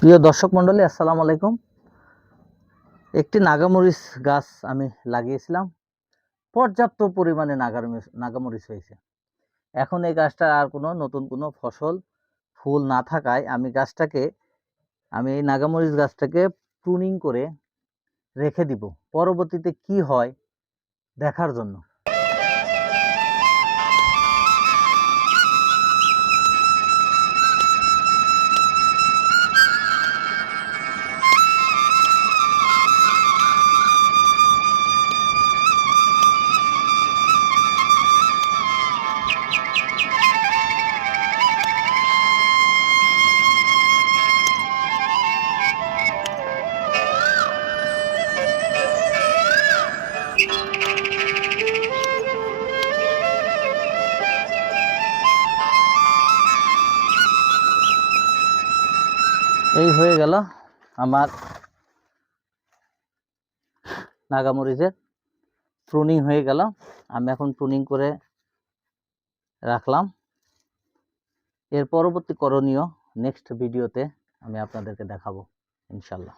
প্রিয় দর্শক মণ্ডলী, আসসালামু আলাইকুম। একটি নাগামরিচ গাছ আমি লাগিয়েছিলাম। পর্যাপ্ত পরিমাণে নাগামরিচ হয়েছে। এখন এই গাছটার আর নতুন কোনো ফসল ফুল না থাকায় আমি এই নাগামরিচ গাছটাকে প্রুনিং করে রেখে দিব পরবর্তীতে কি হয় দেখার জন্য। এই হয়ে গেল আমার নাগামরিচের প্রুনিং হয়ে গেল। আমি এখন প্রুনিং করে রাখলাম। এর পরবর্তী করণীয় নেক্সট ভিডিওতে আমি আপনাদেরকে দেখাবো ইনশাল্লাহ।